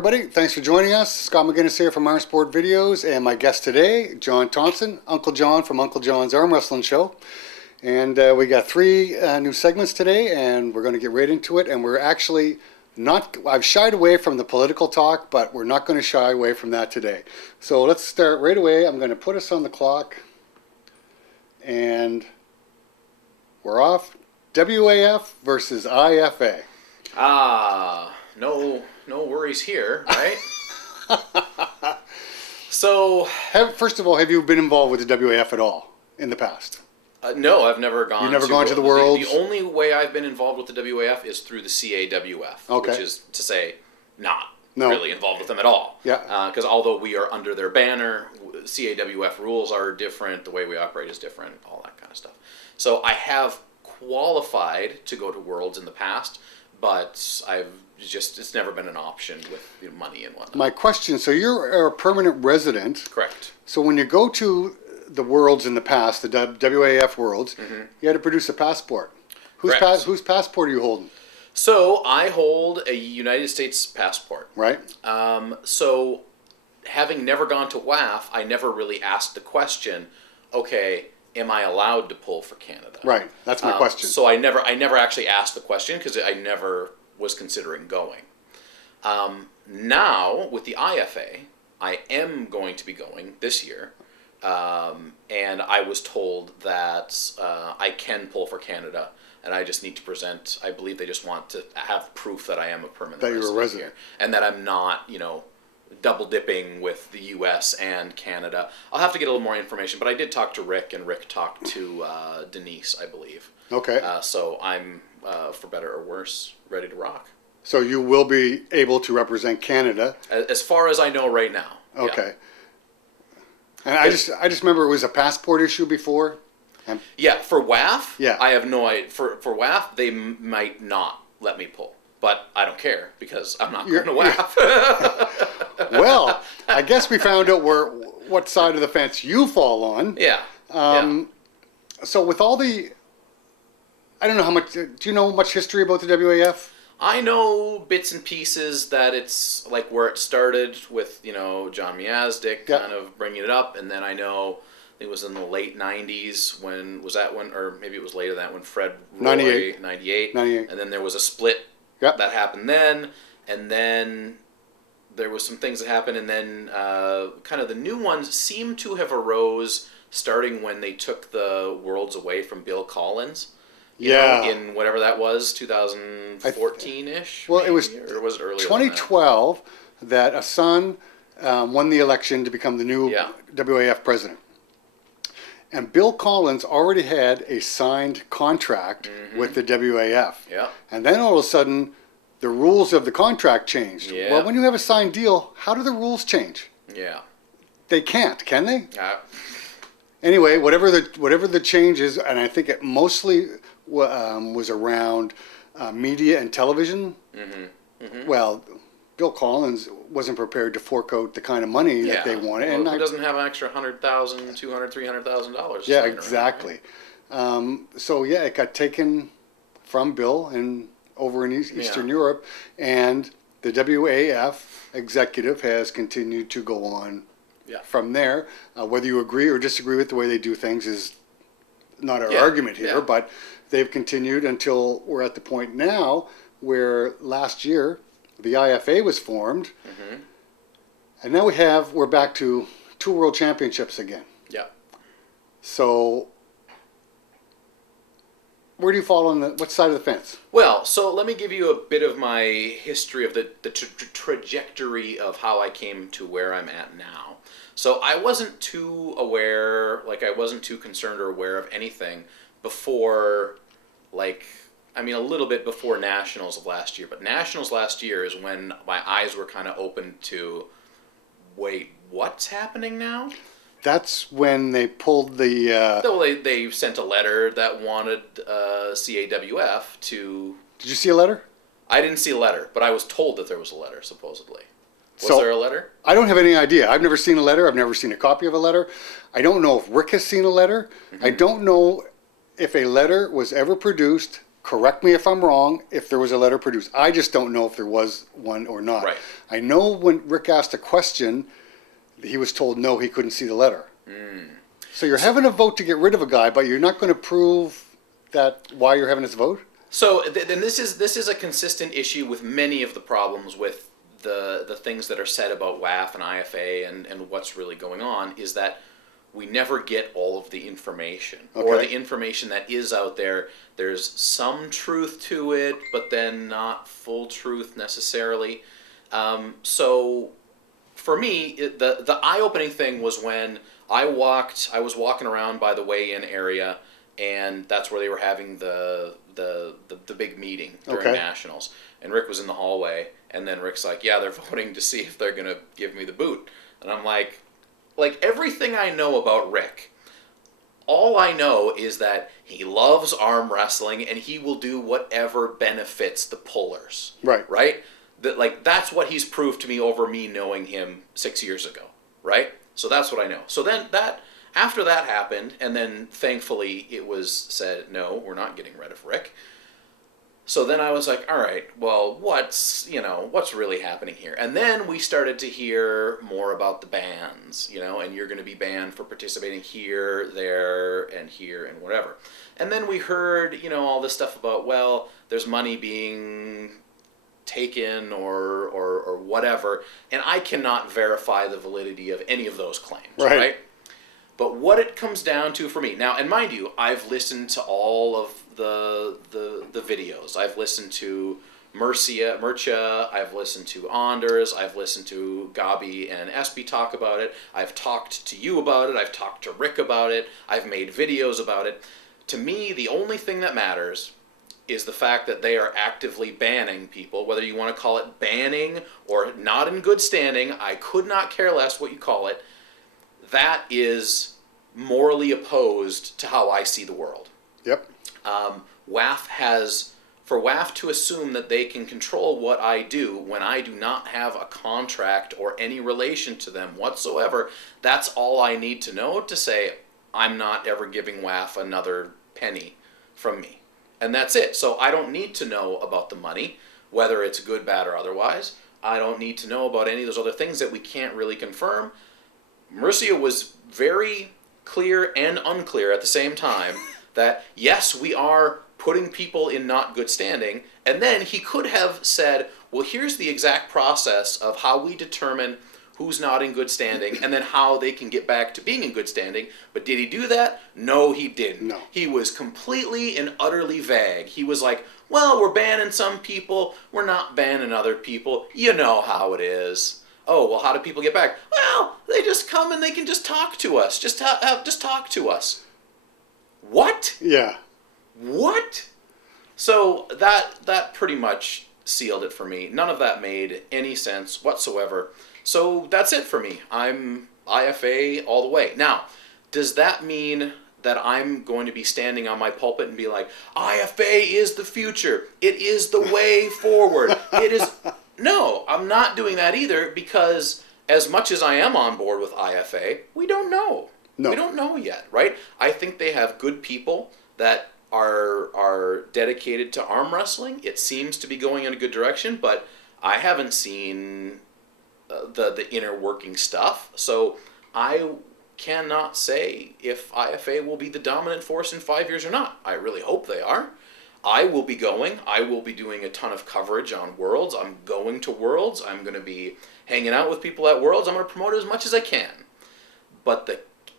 everybody. Thanks for joining us. Scott McGinnis here from Iron Sport Videos, and my guest today, John Thompson, Uncle John from Uncle John's Arm Wrestling Show. And we got three new segments today, and we're going to get right into it. And we're actually not, I've shied away from the political talk, but we're not going to shy away from that today. So let's start right away. I'm going to put us on the clock, and we're off. WAF versus IFA. No worries here, right? So, First of all, have you been involved with the WAF at all in the past? no, I've never gone. You've never gone to the Worlds? The only way I've been involved with the WAF is through the CAWF, Okay. which is to say, not No. really involved with them at all. Yeah. Because although we are under their banner, CAWF rules are different, the way we operate is different, all that kind of stuff. So I have qualified to go to Worlds in the past, but it's never been an option with money and whatnot. My question, so you're a permanent resident. Correct. So when you go to the Worlds in the past, the WAF Worlds, you had to produce a passport. Whose passport are you holding? So I hold a United States passport. Right. So having never gone to WAF, I never really asked the question, okay, am I allowed to pull for Canada? Right. That's my question. So I never actually asked the question because I never was considering going. Now with the IFA, I am going to be going this year, and I was told that I can pull for Canada, and I just need to present. I believe they just want to have proof that I am a permanent That you're a resident here, and that I'm not, double dipping with the U.S. and Canada. I'll have to get a little more information, but I did talk to Rick, and Rick talked to Denise, I believe. Okay. So I'm, for better or worse, ready to rock. So you will be able to represent Canada. As far as I know right now. Okay. Yeah. And I just remember it was a passport issue before. Yeah, for WAF, yeah. I have no idea. For WAF, they might not let me pull. But I don't care because I'm not going to WAF. Well, I guess we found out what side of the fence you fall on. Yeah. So with all the, I don't know how much, do you know much history about the WAF? I know bits and pieces that it's like where it started with, John Miazdick kind of bringing it up. And then I know it was in the late 90s or maybe it was later than that when Fred Roy, 98. And then there was a split. Yep. That happened then, and then there was some things that happened, and then kind of the new ones seem to have arose starting when they took the Worlds away from Bill Collins. In whatever that was, 2014-ish? Well, it was, or was it earlier 2012 that a son won the election to become the new WAF president. And Bill Collins already had a signed contract with the WAF. Yeah. And then all of a sudden, the rules of the contract changed. Yeah. Well, when you have a signed deal, how do the rules change? Yeah. They can't, can they? Anyway, whatever the change is, and I think it mostly was around media and television. Well, Bill Collins wasn't prepared to fork out the kind of money that they wanted. Well, and who doesn't have an extra $100,000, $200,000, $300,000? Yeah, exactly. So it got taken from Bill and over in Eastern Europe, and the WAF executive has continued to go on from there. Whether you agree or disagree with the way they do things is not our argument here, but they've continued until we're at the point now where last year the IFA was formed, and now we're back to 2 world championships again. Yeah. So where do you fall on what side of the fence? Well, so let me give you a bit of my history of the trajectory of how I came to where I'm at now. So I wasn't too aware, I wasn't too concerned or aware of anything before, a little bit before Nationals of last year. But Nationals last year is when my eyes were kind of open to, wait, what's happening now? That's when they pulled the... They sent a letter that wanted CAWF to... Did you see a letter? I didn't see a letter, but I was told that there was a letter, supposedly. Was there a letter? I don't have any idea. I've never seen a letter. I've never seen a copy of a letter. I don't know if Rick has seen a letter. I don't know if a letter was ever produced correct me if I'm wrong, if there was a letter produced. I just don't know if there was one or not. Right. I know when Rick asked a question, he was told no, he couldn't see the letter. So you're having a vote to get rid of a guy, but you're not going to prove that why you're having this vote? So then this is a consistent issue with many of the problems with the things that are said about WAF and IFA and what's really going on, is that we never get all of the information. Okay. Or the information that is out there, there's some truth to it, but then not full truth necessarily. So for me, the eye-opening thing was when I was walking around by the weigh-in area, and that's where they were having the big meeting during nationals. And Rick was in the hallway, and then Rick's like, yeah, they're voting to see if they're going to give me the boot. And I'm like everything I know about Rick, all I know is that he loves arm wrestling, and he will do whatever benefits the pullers. Right. Right? That's what he's proved to me over me knowing him 6 years ago. Right? So that's what I know. So then after that happened, and then thankfully it was said, no, we're not getting rid of Rick. So then I was like, all right, well, what's really happening here? And then we started to hear more about the bans, and you're going to be banned for participating here, there, and whatever. And then we heard, all this stuff about, well, there's money being taken or whatever, and I cannot verify the validity of any of those claims, right? But what it comes down to for me now, and mind you, I've listened to all of the videos. I've listened to Murcia, I've listened to Anders, I've listened to Gabi and Espy talk about it. I've talked to you about it. I've talked to Rick about it. I've made videos about it. To me, the only thing that matters is the fact that they are actively banning people, whether you want to call it banning or not in good standing. I could not care less what you call it. That is morally opposed to how I see the world. Yep. For WAF to assume that they can control what I do when I do not have a contract or any relation to them whatsoever, that's all I need to know to say I'm not ever giving WAF another penny from me. And that's it. So I don't need to know about the money, whether it's good, bad, or otherwise. I don't need to know about any of those other things that we can't really confirm. Murcia was very clear and unclear at the same time that, yes, we are putting people in not good standing. And then he could have said, well, here's the exact process of how we determine who's not in good standing and then how they can get back to being in good standing. But did he do that? No, he didn't. No. He was completely and utterly vague. He was like, well, we're banning some people. We're not banning other people. You know how it is. Oh, well, how do people get back? Well, they just come and they can just talk to us. Just talk to us. What? Yeah. What? So that pretty much sealed it for me. None of that made any sense whatsoever. So that's it for me. I'm IFA all the way. Now, does that mean that I'm going to be standing on my pulpit and be like, IFA is the future. It is the way forward. It is... No, I'm not doing that either, because as much as I am on board with IFA, we don't know. No. We don't know yet, right? I think they have good people that are dedicated to arm wrestling. It seems to be going in a good direction, but I haven't seen the inner working stuff. So I cannot say if IFA will be the dominant force in 5 years or not. I really hope they are. I will be going. I will be doing a ton of coverage on Worlds. I'm going to Worlds. I'm going to be hanging out with people at Worlds. I'm going to promote it as much as I can. But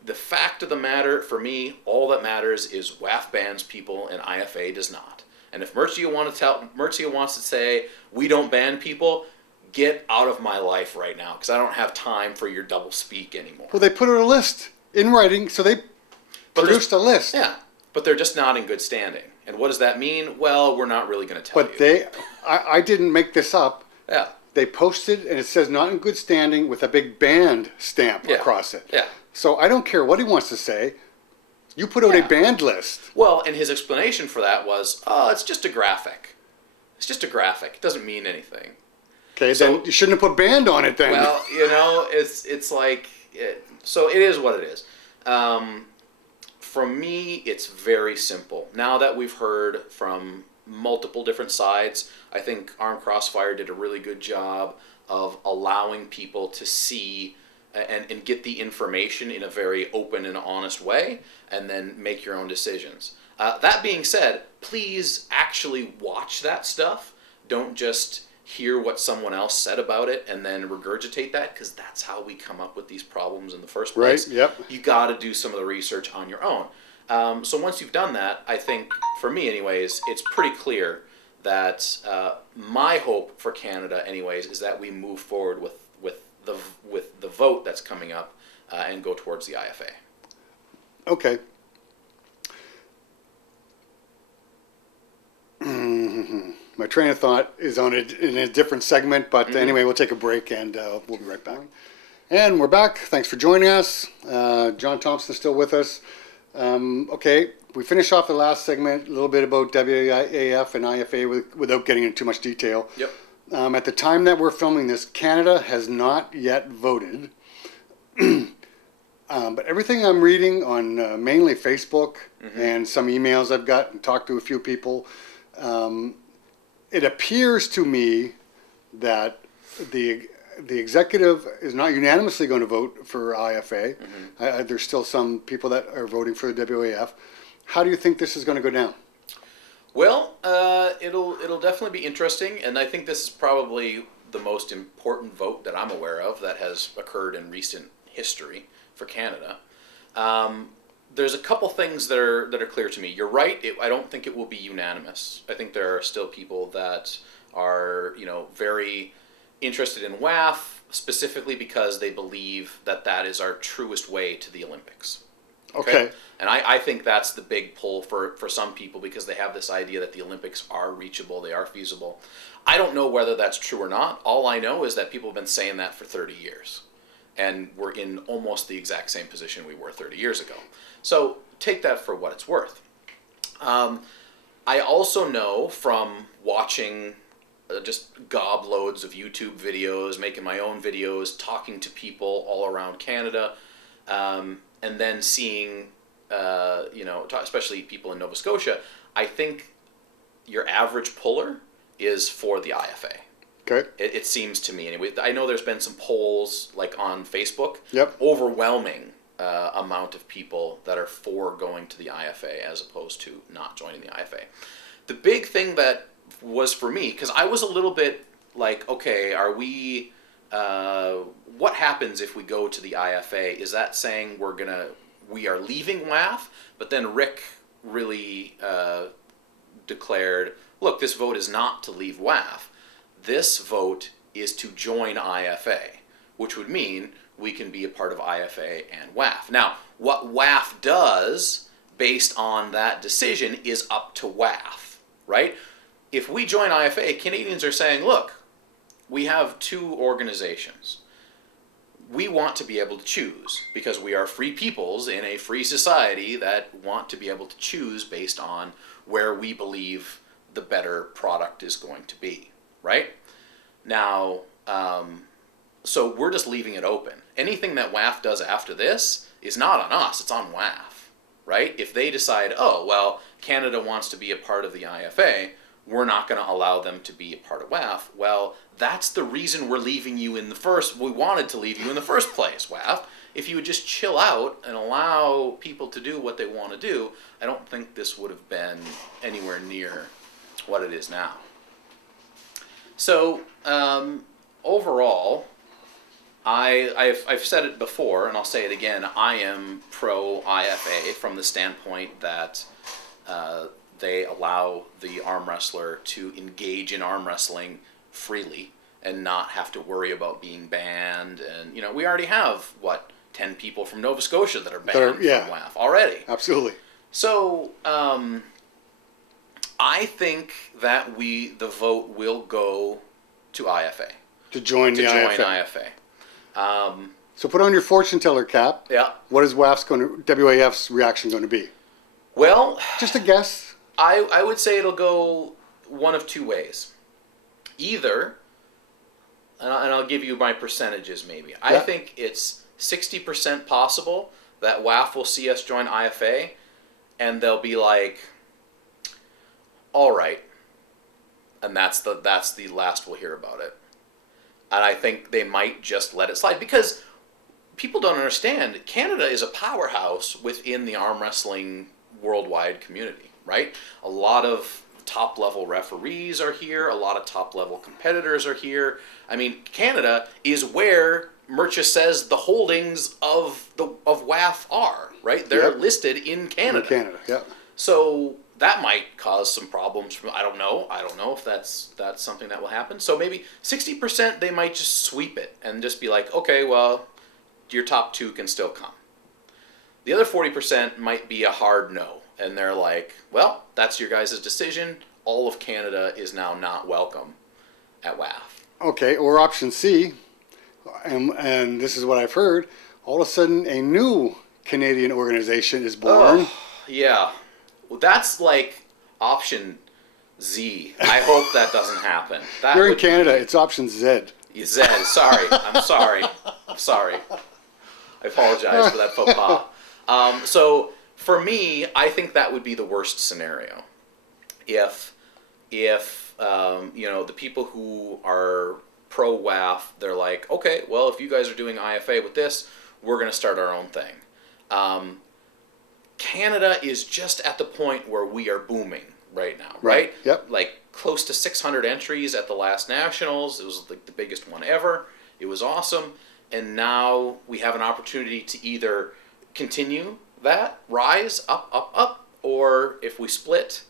the fact of the matter, for me, all that matters is WAF bans people and IFA does not. And if Murcia wants to say, we don't ban people, get out of my life right now, because I don't have time for your double speak anymore. Well, they put out a list in writing, so they produced a list. Yeah, but they're just not in good standing. And what does that mean? Well, we're not really going to tell you. But I didn't make this up. Yeah. They posted, and it says not in good standing with a big banned stamp across it. Yeah. So I don't care what he wants to say. You put out a banned list. Well, and his explanation for that was, it's just a graphic. It's just a graphic. It doesn't mean anything. Okay, so, then you shouldn't have put banned on it then. Well, it's like, so it is what it is. For me, it's very simple. Now that we've heard from multiple different sides. I think Armed Crossfire did a really good job of allowing people to see and get the information in a very open and honest way, and then make your own decisions. That being said, please actually watch that stuff. Don't just hear what someone else said about it and then regurgitate that, because that's how we come up with these problems in the first place. Right, yep. You got to do some of the research on your own. So once you've done that, I think, for me anyways, it's pretty clear that my hope for Canada anyways is that we move forward with the vote that's coming up and go towards the IFA. Okay. My train of thought is on in a different segment, but anyway, we'll take a break and we'll be right back. And we're back. Thanks for joining us. John Thompson is still with us. Okay, we finished off the last segment a little bit about WAF and IFA without getting into too much detail. Yep. At the time that we're filming this, Canada has not yet voted. But everything I'm reading on mainly Facebook and some emails I've got and talked to a few people, it appears to me that the executive is not unanimously going to vote for IFA. There's still some people that are voting for the WAF. How do you think this is going to go down? Well, it'll definitely be interesting, and I think this is probably the most important vote that I'm aware of that has occurred in recent history for Canada. There's a couple things that are clear to me. You're right. I don't think it will be unanimous. I think there are still people that are, very interested in WAF, specifically because they believe that that is our truest way to the Olympics. Okay. And I think that's the big pull for some people, because they have this idea that the Olympics are reachable, they are feasible. I don't know whether that's true or not. All I know is that people have been saying that for 30 years. And we're in almost the exact same position we were 30 years ago. So take that for what it's worth. I also know from watching just gobloads of YouTube videos, making my own videos, talking to people all around Canada, and then seeing, especially people in Nova Scotia, I think your average puller is for the IFA. Okay. It seems to me anyway. I know there's been some polls like on Facebook. Yep. Overwhelming amount of people that are for going to the IFA as opposed to not joining the IFA. The big thing that was for me, because I was a little bit like, okay, are we? What happens if we go to the IFA? Is that saying we are leaving WAF? But then Rick really declared, look, this vote is not to leave WAF. This vote is to join IFA, which would mean we can be a part of IFA and WAF. Now, what WAF does based on that decision is up to WAF, right? If we join IFA, Canadians are saying, look, we have two organizations. We want to be able to choose, because we are free peoples in a free society that want to be able to choose based on where we believe the better product is going to be. Right? Now, so we're just leaving it open. Anything that WAF does after this is not on us, it's on WAF. Right? If they decide, oh, well, Canada wants to be a part of the IFA, we're not going to allow them to be a part of WAF. Well, that's the reason we're leaving you we wanted to leave you in the first place, WAF. If you would just chill out and allow people to do what they want to do, I don't think this would have been anywhere near what it is now. So, overall, I've said it before, and I'll say it again, I am pro-IFA from the standpoint that they allow the arm wrestler to engage in arm wrestling freely and not have to worry about being banned. And, we already have, 10 people from Nova Scotia that are banned from WAF already. Absolutely. So, I think that the vote will go to IFA. To join IFA. So put on your fortune teller cap. Yeah. What is WAF's reaction going to be? Well, just a guess. I would say it'll go one of two ways. Either, and I'll give you my percentages maybe. Yeah. I think it's 60% possible that WAF will see us join IFA, and they'll be like, all right, and that's the last we'll hear about it. And I think they might just let it slide because people don't understand. Canada is a powerhouse within the arm wrestling worldwide community, right? A lot of top level referees are here. A lot of top level competitors are here. I mean, Canada is where Murcha says the holdings of WAF are, right? They're listed in Canada. In Canada, yeah. So that might cause some problems. I don't know if that's something that will happen. So maybe 60% they might just sweep it and just be like, okay, well, your top 2 can still come. The other 40% might be a hard no. And they're like, well, that's your guys' decision. All of Canada is now not welcome at WAF. Okay, or option C, and this is what I've heard, all of a sudden a new Canadian organization is born. Oh, yeah. Well, that's like option Z. I hope that doesn't happen. You're in Canada, it's option Z. Z, sorry. I'm sorry. I apologize for that faux pas. So for me, I think that would be the worst scenario. If the people who are pro WAF, they're like, okay, well, if you guys are doing IFA with this, we're going to start our own thing. Canada is just at the point where we are booming right now, right? Yep. Like close to 600 entries at the last Nationals. It was like the biggest one ever. It was awesome. And now we have an opportunity to either continue that, rise, up, or if we split,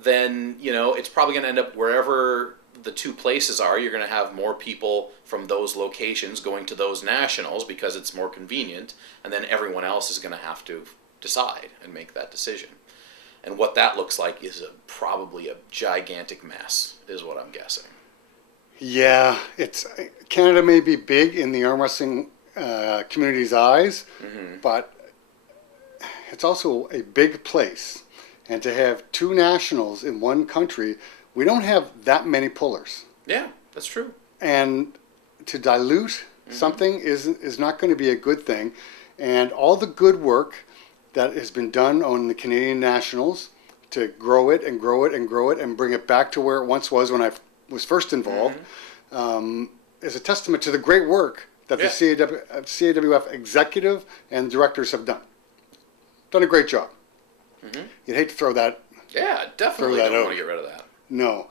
then, it's probably going to end up wherever the 2 places are. You're going to have more people from those locations going to those Nationals because it's more convenient, and then everyone else is going to have to decide and make that decision. And what that looks like is probably a gigantic mess, is what I'm guessing. Yeah, Canada may be big in the arm wrestling community's eyes, but it's also a big place. And to have 2 nationals in one country, we don't have that many pullers. Yeah, that's true. And to dilute something is not going to be a good thing. And all the good work that has been done on the Canadian Nationals to grow it and grow it and grow it and bring it back to where it once was when I was first involved is a testament to the great work that the CAWF executive and directors have done. Done a great job. You'd hate to throw that. Yeah, definitely don't want to get rid of that. No.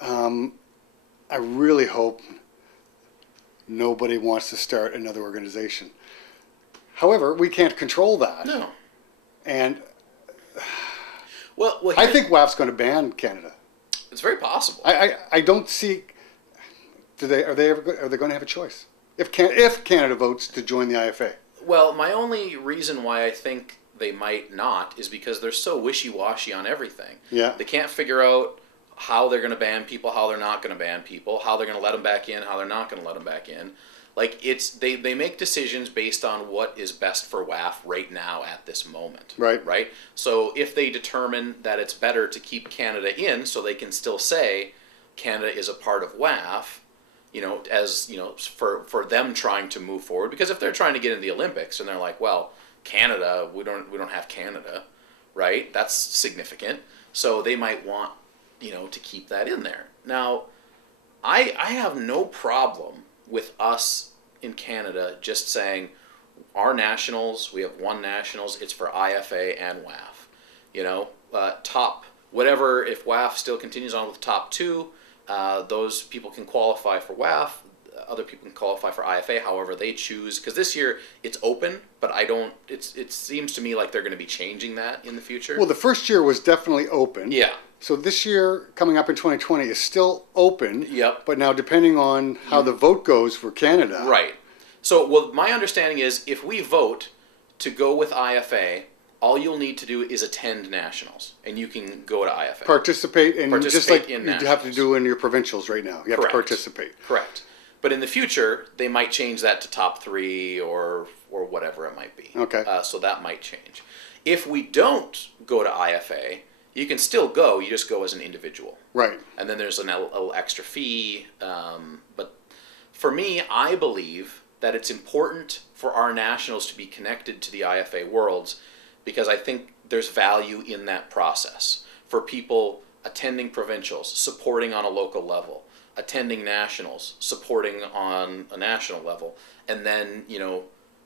I really hope nobody wants to start another organization. However, we can't control that. No. And well I think WAF's going to ban Canada. It's very possible. I don't see. Are they going to have a choice if Canada votes to join the IFA? Well, my only reason why I think they might not is because they're so wishy-washy on everything. Yeah. They can't figure out how they're going to ban people, how they're not going to ban people, how they're going to let them back in, how they're not going to let them back in. Like they make decisions based on what is best for WAF right now at this moment. Right. Right? So if they determine that it's better to keep Canada in so they can still say Canada is a part of WAF, for them trying to move forward, because if they're trying to get in the Olympics and they're like, well, Canada, we don't have Canada, right? That's significant. So they might want, to keep that in there. Now, I have no problem with us in Canada just saying our nationals, we have 1 nationals, it's for IFA and WAF. Top, whatever, if WAF still continues on with top 2, those people can qualify for WAF. Other people can qualify for IFA, however they choose. Because this year it's open, but it seems to me like they're going to be changing that in the future. Well, the first year was definitely open. Yeah. So this year, coming up in 2020, is still open. Yep. But now, depending on how the vote goes for Canada. Right. So, well, my understanding is if we vote to go with IFA, all you'll need to do is attend nationals, and you can go to IFA. Participate just like in you nationals. Have to do in your provincials right now. You have to participate. Correct. But in the future, they might change that to top 3 or whatever it might be. Okay. So that might change. If we don't go to IFA, you can still go. You just go as an individual. Right. And then there's a little extra fee. But for me, I believe that it's important for our nationals to be connected to the IFA Worlds, because I think there's value in that process for people attending provincials, supporting on a local level, attending nationals, supporting on a national level, and then,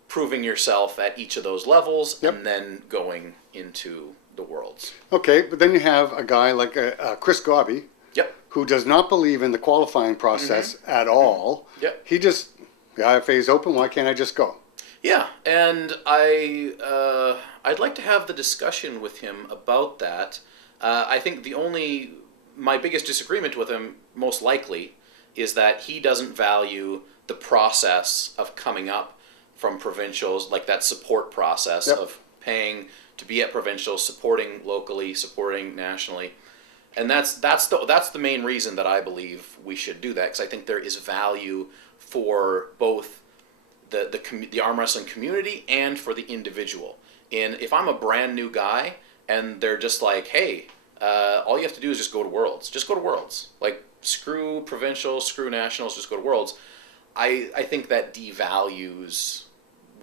proving yourself at each of those levels, Yep. and then going into the Worlds. Okay, but then you have a guy like Chris Gobby, Yep. who does not believe in the qualifying process at all. Yep. He just, the IFA is open, why can't I just go? Yeah, and I'd like to have the discussion with him about that. I think my biggest disagreement with him, most likely, is that he doesn't value the process of coming up from provincials, like that support process Yep. of paying to be at provincials, supporting locally, supporting nationally. And that's the main reason that I believe we should do that, because I think there is value for both the arm wrestling community and for the individual. And if I'm a brand new guy and they're just like, hey, all you have to do is just go to Worlds. Just go to Worlds. Like, screw provincials, screw nationals, just go to Worlds. I think that devalues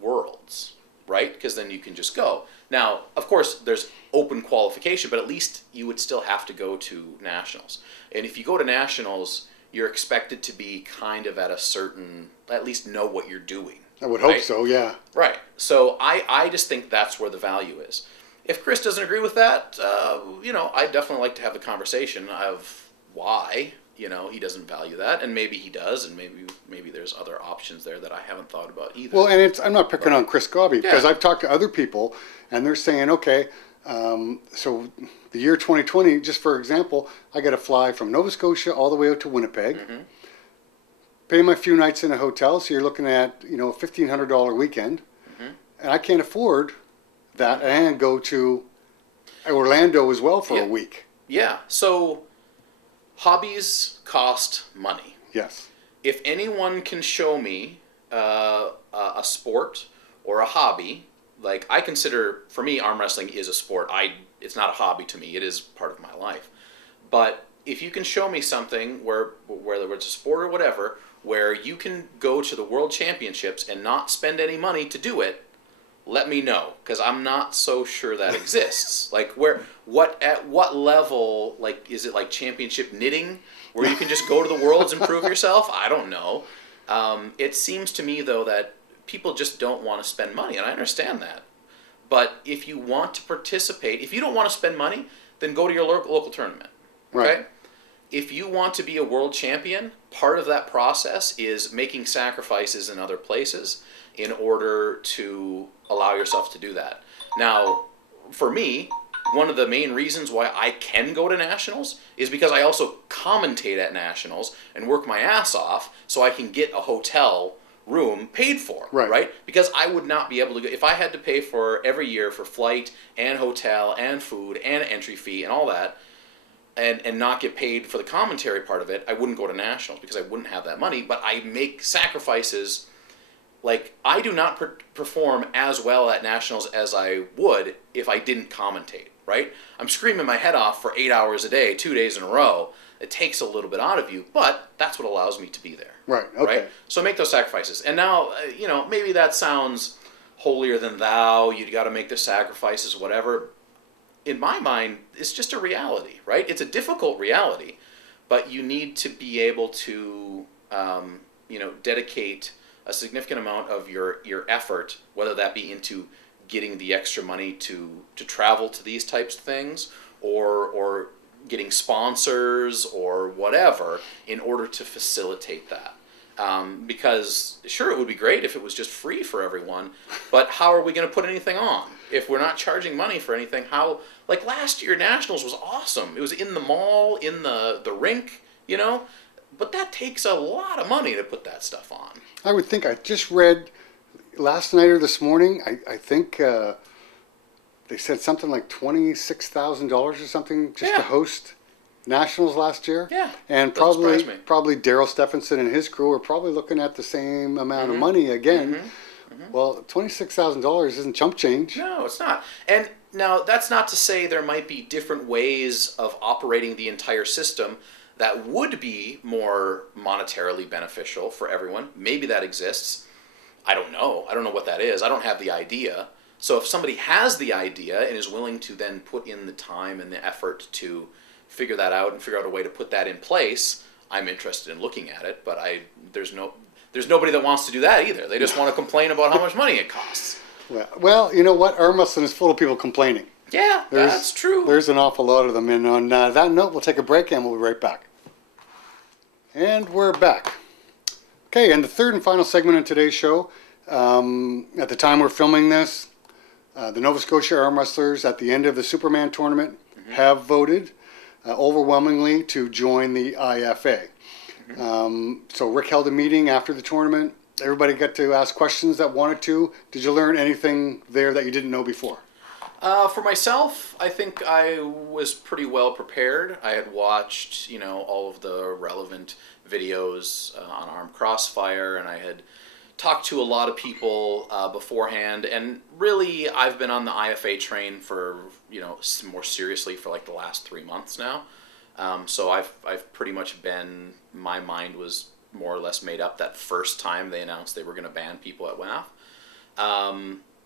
Worlds, right? Because then you can just go. Now, of course, there's open qualification, but at least you would still have to go to nationals. And if you go to nationals, you're expected to be kind of at a certain, at least know what you're doing. I would hope right? so, yeah. Right. So I just think that's where the value is. If Chris doesn't agree with that, I'd definitely like to have the conversation of why, he doesn't value that, and maybe he does, and maybe there's other options there that I haven't thought about either. Well, and I'm not picking on Chris Gobby, because Yeah. I've talked to other people, and they're saying, okay, so the year 2020, just for example, I got to fly from Nova Scotia all the way out to Winnipeg, pay my few nights in a hotel, so you're looking at, a $1,500 weekend, and I can't afford that, and go to Orlando as well for Yeah. a week. Yeah. So hobbies cost money. Yes. If anyone can show me a sport or a hobby, like, I consider, for me, arm wrestling is a sport. It's not a hobby to me. It is part of my life. But if you can show me something whether it's a sport or whatever, where you can go to the World Championships and not spend any money to do it, let me know, because I'm not so sure that exists. Like, at what level, like, is it like championship knitting, where you can just go to the Worlds and prove yourself? I don't know. It seems to me, though, that people just don't want to spend money, and I understand that. But if you want to participate, if you don't want to spend money, then go to your local tournament. Okay? Right. If you want to be a world champion, part of that process is making sacrifices in other places in order to allow yourself to do that. Now, for me, one of the main reasons why I can go to nationals is because I also commentate at nationals and work my ass off so I can get a hotel room paid for, right? Because I would not be able to go, if I had to pay for every year for flight and hotel and food and entry fee and all that, and not get paid for the commentary part of it, I wouldn't go to nationals because I wouldn't have that money. But I make sacrifices. Like, I do not perform as well at nationals as I would if I didn't commentate, right? I'm screaming my head off for 8 hours a day, 2 days in a row. It takes a little bit out of you, but that's what allows me to be there. Right, okay. Right? So make those sacrifices. And now, maybe that sounds holier than thou, you got to make the sacrifices, whatever. In my mind, it's just a reality, right? It's a difficult reality, but you need to be able to, dedicate a significant amount of your effort, whether that be into getting the extra money to travel to these types of things, or getting sponsors or whatever, in order to facilitate that. Because sure, it would be great if it was just free for everyone, but how are we going to put anything on if we're not charging money for anything? How, like last year, Nationals was awesome. It was in the mall, in the rink, but that takes a lot of money to put that stuff on. I would think, I just read last night or this morning, I think they said something like $26,000 or something just to host nationals last year. Yeah, and doesn't surprise me. probably Daryl Stephenson and his crew are probably looking at the same amount of money again. Well, $26,000 isn't chump change. No, it's not. And now, that's not to say there might be different ways of operating the entire system that would be more monetarily beneficial for everyone. Maybe that exists. I don't know. I don't know what that is. I don't have the idea. So if somebody has the idea and is willing to then put in the time and the effort to figure that out and figure out a way to put that in place, I'm interested in looking at it. But there's nobody that wants to do that either. They just want to complain about how much money it costs. Well, you know what? Arm wrestling is full of people complaining. Yeah, that's true. There's an awful lot of them. And on that note, we'll take a break and we'll be right back. And we're back. Okay, and the third and final segment in today's show. At the time we're filming this, the Nova Scotia arm wrestlers at the end of the Superman tournament have voted overwhelmingly to join the IFA. So Rick held a meeting after the tournament. Everybody got to ask questions that wanted to. Did you learn anything there that you didn't know before? For myself, I think I was pretty well prepared. I had watched, all of the relevant videos on Armed Crossfire, and I had talked to a lot of people beforehand. And really, I've been on the IFA train for, more seriously for like the last 3 months now. So I've pretty much been, my mind was more or less made up that first time they announced they were going to ban people at WAF.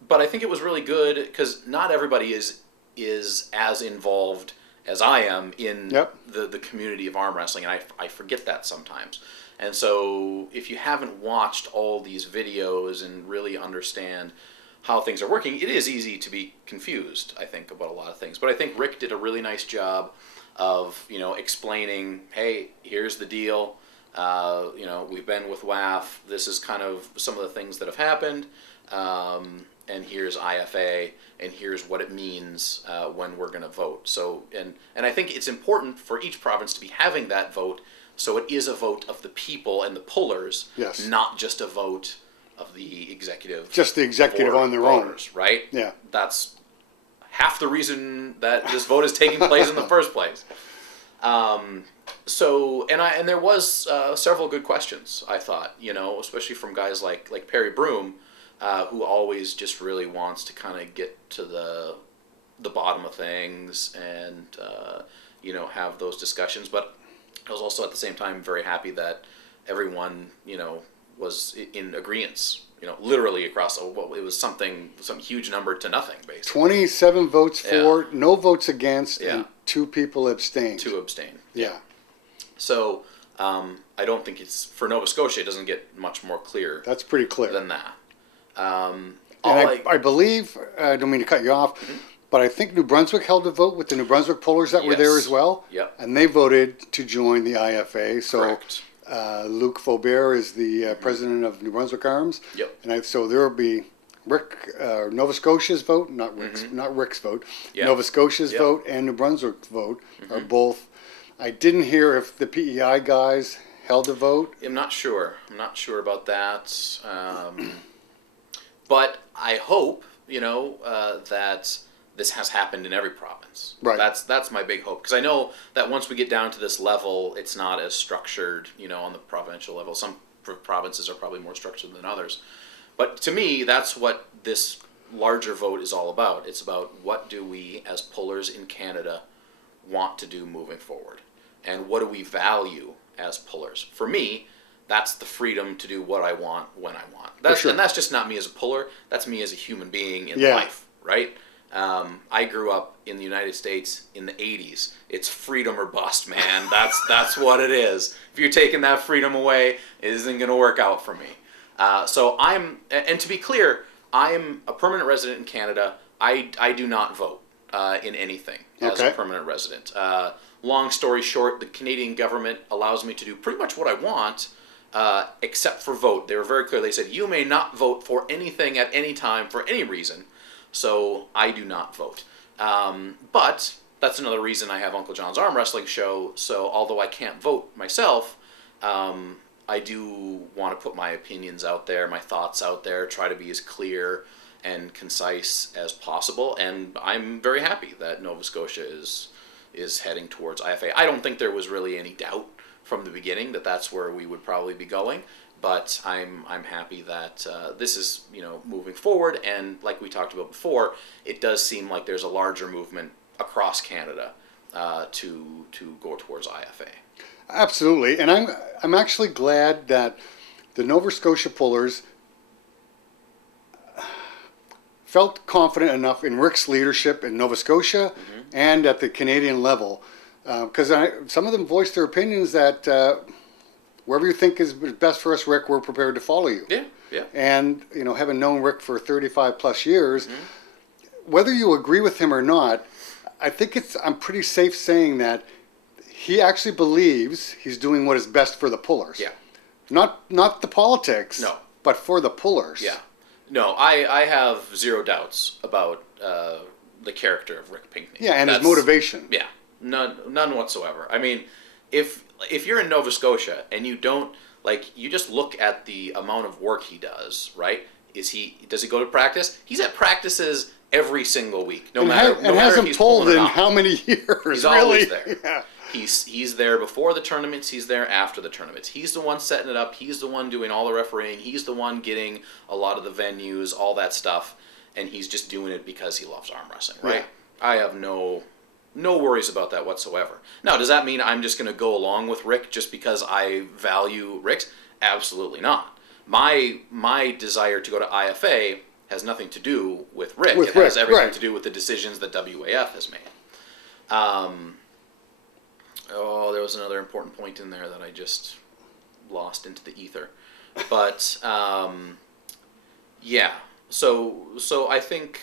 But I think it was really good because not everybody is as involved as I am in the community of arm wrestling, and I forget that sometimes. And so if you haven't watched all these videos and really understand how things are working, it is easy to be confused, I think, about a lot of things. But I think Rick did a really nice job of, explaining, hey, here's the deal. We've been with WAF. This is kind of some of the things that have happened. And here's IFA, and here's what it means when we're going to vote. So, and I think it's important for each province to be having that vote, so it is a vote of the people and the pullers, not just a vote of the executive. Just the executive on their voters, own. Right? Yeah. That's half the reason that this vote is taking place in the first place. So, and there was several good questions, I thought, especially from guys like Perry Broom, who always just really wants to kind of get to the bottom of things and, have those discussions. But I was also at the same time very happy that everyone, was in agreement, literally across, it was some huge number to nothing, basically. 27 votes for, no votes against, and 2 people abstained. 2 abstained. Yeah. So I don't think it's, for Nova Scotia, it doesn't get much more clear. That's pretty clear. Than that. I believe, I don't mean to cut you off, but I think New Brunswick held a vote with the New Brunswick pullers that were there as well. Yep. And they voted to join the IFA. So Correct. Luc Faubert is the president of New Brunswick Arms. Yep. And so there will be Nova Scotia's vote, not Rick's vote. Yep. Nova Scotia's vote and New Brunswick's vote are both. I didn't hear if the PEI guys held a vote. I'm not sure about that. But I hope, that this has happened in every province. Right. That's my big hope. Because I know that once we get down to this level, it's not as structured, on the provincial level. Some provinces are probably more structured than others. But to me, that's what this larger vote is all about. It's about what do we, as pullers in Canada, want to do moving forward. And what do we value as pullers? For me, that's the freedom to do what I want when I want. And that's just not me as a puller. That's me as a human being in life, right? I grew up in the United States in the 80s. It's freedom or bust, man. That's what it is. If you're taking that freedom away, it isn't going to work out for me. So and to be clear, I'm a permanent resident in Canada. I do not vote in anything as a permanent resident. Long story short, the Canadian government allows me to do pretty much what I want, except for vote. They were very clear. They said, you may not vote for anything at any time for any reason. So I do not vote. But that's another reason I have Uncle John's Arm Wrestling Show. So although I can't vote myself, I do want to put my opinions out there, my thoughts out there, try to be as clear and concise as possible. And I'm very happy that Nova Scotia is heading towards IFA. I don't think there was really any doubt from the beginning that that's where we would probably be going. But I'm happy that this is moving forward, and like we talked about before, it does seem like there's a larger movement across Canada to go towards IFA. Absolutely, and I'm actually glad that the Nova Scotia pullers felt confident enough in Rick's leadership in Nova Scotia and at the Canadian level Because some of them voiced their opinions that wherever you think is best for us, Rick, we're prepared to follow you. Yeah, yeah. And, having known Rick for 35 plus years, whether you agree with him or not, I think I'm pretty safe saying that he actually believes he's doing what is best for the pullers. Yeah. Not the politics. No. But for the pullers. Yeah. No, I have zero doubts about the character of Rick Pinckney. Yeah, and his motivation. Yeah. None whatsoever. I mean, if you're in Nova Scotia and you don't, you just look at the amount of work he does, right? Does he go to practice? He's at practices every single week, no matter hasn't if he's pulled in off. how many years? He's really? always there. Yeah. He's there before the tournaments. He's there after the tournaments. He's the one setting it up. He's the one doing all the refereeing. He's the one getting a lot of the venues, all that stuff, and he's just doing it because he loves arm wrestling, right? Yeah. I have no worries about that whatsoever. Now, does that mean I'm just going to go along with Rick just because I value Rick's? Absolutely not. My desire to go to IFA has nothing to do with Rick. It has everything to do with the decisions that WAF has made. There was another important point in there that I just lost into the ether. But, yeah. So I think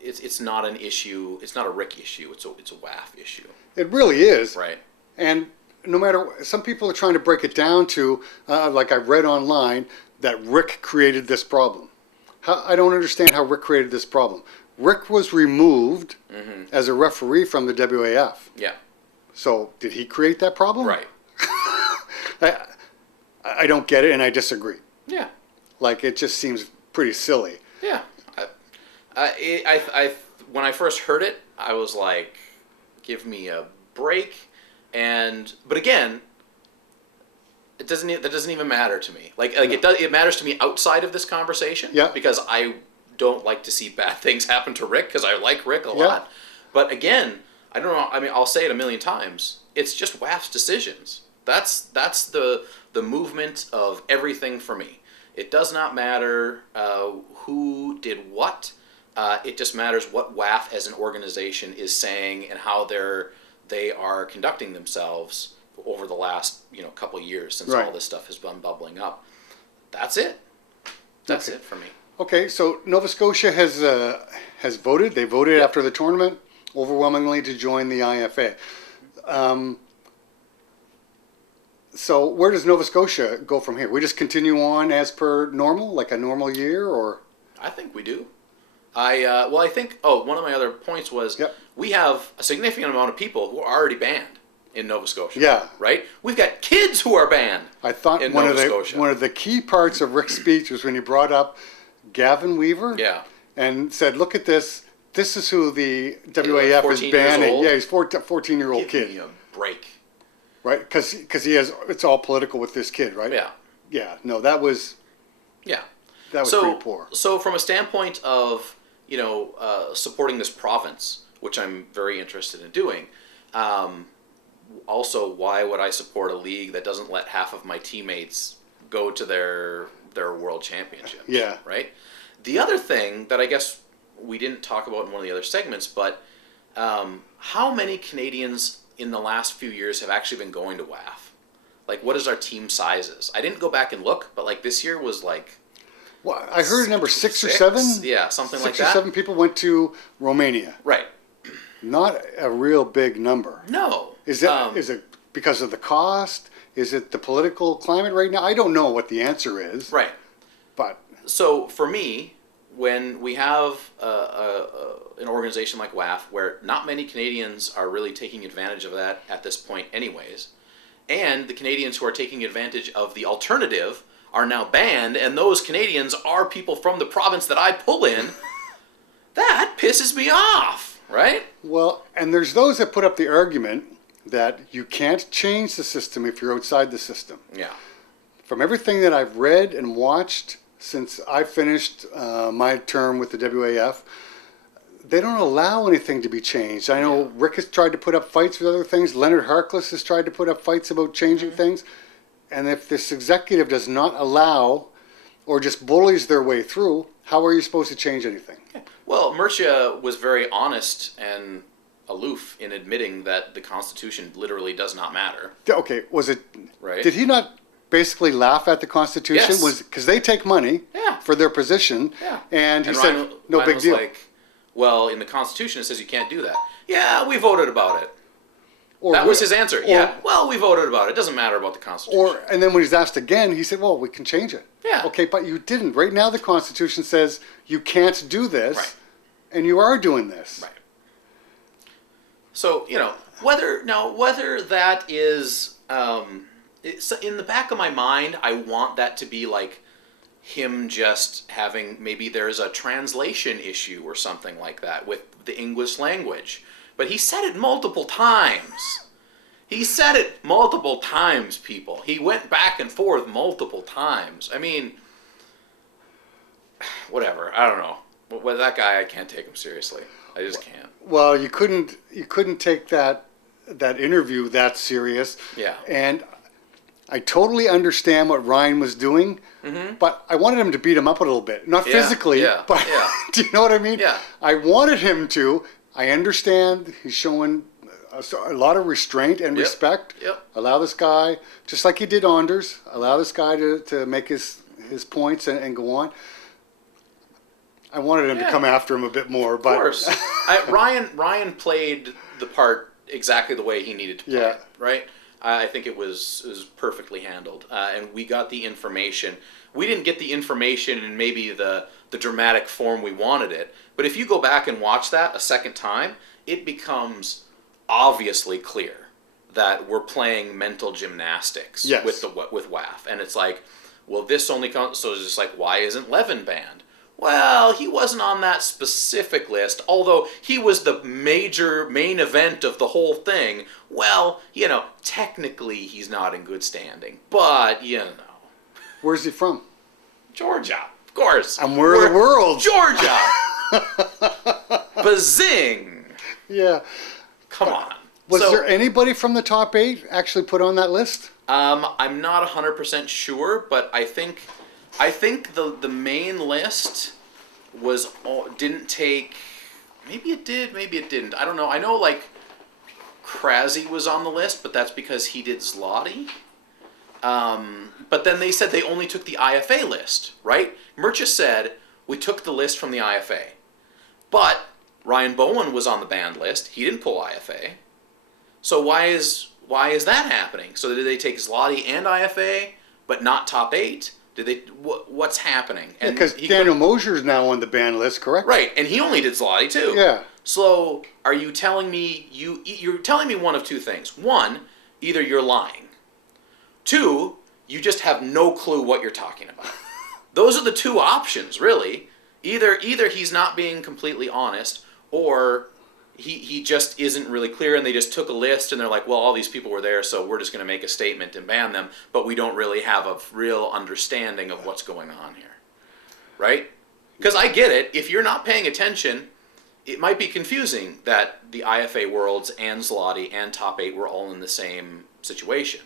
it's not an issue. It's not a Rick issue. It's a WAF issue. It really is. Right. And no matter, some people are trying to break it down to, like I read online, that Rick created this problem. I don't understand how Rick created this problem. Rick was removed as a referee from the WAF. Yeah. So did he create that problem? Right. I don't get it, and I disagree. Yeah. It just seems pretty silly. Yeah. When I first heard it, I was like, give me a break. But again, that doesn't even matter to me. It matters to me outside of this conversation. Yeah. Because I don't like to see bad things happen to Rick, because I like Rick a lot. But again, I don't know. I mean, I'll say it a million times. It's just WAF's decisions. That's the movement of everything for me. It does not matter who did what. It just matters what WAF as an organization is saying and how they are conducting themselves over the last couple of years since all this stuff has been bubbling up. That's it. That's it for me. Okay, so Nova Scotia has voted. They voted after the tournament overwhelmingly to join the IFA. So where does Nova Scotia go from here? We just continue on as per normal, like a normal year, or? I think we do. I think. One of my other points was we have a significant amount of people who are already banned in Nova Scotia. Yeah. Right. We've got kids who are banned. I thought one of the key parts of Rick's speech was when he brought up Gavin Weaver. Yeah. And said, "Look at this. This is who the WAF is banning." Yeah, he's 14-year-old kid. Give me a break. Right, because he has, it's all political with this kid, right? Yeah. Yeah. No, that was. Yeah. That was pretty poor. So from a standpoint of supporting this province, which I'm very interested in doing, also why would I support a league that doesn't let half of my teammates go to their world championships? Yeah. Right. The other thing that I guess we didn't talk about in one of the other segments, but how many Canadians in the last few years have actually been going to WAF? What is our team sizes? I didn't go back and look, but this year was well, I heard number six or seven. Yeah, something like that. 6 or 7 people went to Romania. Right. Not a real big number. No. Is it because of the cost? Is it the political climate right now? I don't know what the answer is. Right. But so for me, when we have an organization like WAF, where not many Canadians are really taking advantage of that at this point anyways, and the Canadians who are taking advantage of the alternative are now banned, and those Canadians are people from the province that I pull in, that pisses me off, right? Well, and there's those that put up the argument that you can't change the system if you're outside the system. Yeah. From everything that I've read and watched since I finished my term with the WAF, they don't allow anything to be changed. I know Rick has tried to put up fights with other things. Leonard Harkless has tried to put up fights about changing things. And if this executive does not allow or just bullies their way through, how are you supposed to change anything? Well, Murcia was very honest and aloof in admitting that the Constitution literally does not matter. Okay, was it? Right. Did he not basically laugh at the Constitution? Yes. Was because they take money Yeah. for their position, Yeah. and he And said, Ryan, "No Ryan big was deal." like, well, in the Constitution it says you can't do that. Yeah, we voted about it. Or That we- was his answer. Yeah, well, we voted about it. It doesn't matter about the Constitution. and then when he's asked again, he said, "Well, we can change it." Yeah. Okay, but you didn't. Right now, the Constitution says you can't do this, Right. and you are doing this. Right. So, whether that is it's in the back of my mind, I want that to be like him just having, maybe there's a translation issue or something like that with the English language. But he said it multiple times. He said it multiple times, people. He went back and forth multiple times. I mean, whatever. I don't know. With that guy, I can't take him seriously. I just can't. Well, you couldn't take that interview that serious. Yeah. And I totally understand what Ryan was doing, but I wanted him to beat him up a little bit. Not physically, but do you know what I mean? Yeah. I wanted him to. I understand he's showing a lot of restraint and respect. Yep. Allow this guy, just like he did Anders, allow this guy to make his points and go on. I wanted him to come after him a bit more, but of course, Ryan played the part exactly the way he needed to play it, right? I think it was perfectly handled, and we got the information. We didn't get the information in maybe the dramatic form we wanted it, but if you go back and watch that a second time, it becomes obviously clear that we're playing mental gymnastics with WAF, and it's like, well, this only comes. So it's just like, why isn't Levin banned? Well, he wasn't on that specific list, although he was the main event of the whole thing. Well, technically he's not in good standing, but where's he from? Georgia, of course. And we're the world. Georgia. Bazing. Yeah. Come on. Was there anybody from the top 8 actually put on that list? I'm not 100% sure, but I think the main list didn't take. Maybe it did, maybe it didn't. I don't know. I know like Krasny was on the list, but that's because he did Zloty. But then they said they only took the IFA list, right? Murcia said we took the list from the IFA, but Ryan Bowen was on the banned list. He didn't pull IFA. So why is that happening? So did they take Zloty and IFA, but not top 8? Did they? What's happening? Because Daniel Mosier's now on the ban list, correct? Right, and he only did Zloty too. Yeah. So are you telling me you're telling me one of two things? One, either you're lying. Two, you just have no clue what you're talking about. Those are the two options, really. Either he's not being completely honest, or he just isn't really clear, and they just took a list and they're like, well, all these people were there, so we're just going to make a statement and ban them, but we don't really have a real understanding of what's going on here, right? Because I get it. If you're not paying attention, it might be confusing that the IFA Worlds and Zloty and Top 8 were all in the same situation.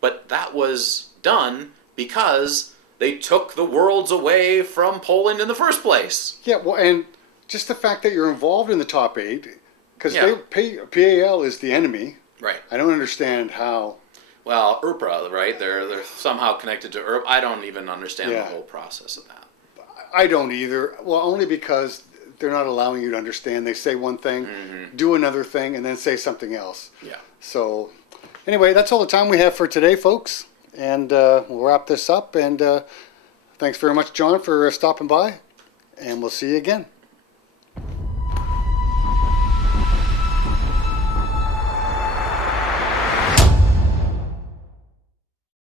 But that was done because they took the Worlds away from Poland in the first place. Yeah, well, and just the fact that you're involved in the top 8, because PAL is the enemy. Right. I don't understand how. Well, ERPA, right? They're somehow connected to ERPA. I don't even understand the whole process of that. I don't either. Well, only because they're not allowing you to understand. They say one thing, do another thing, and then say something else. Yeah. So, anyway, that's all the time we have for today, folks. And we'll wrap this up. And thanks very much, John, for stopping by. And we'll see you again.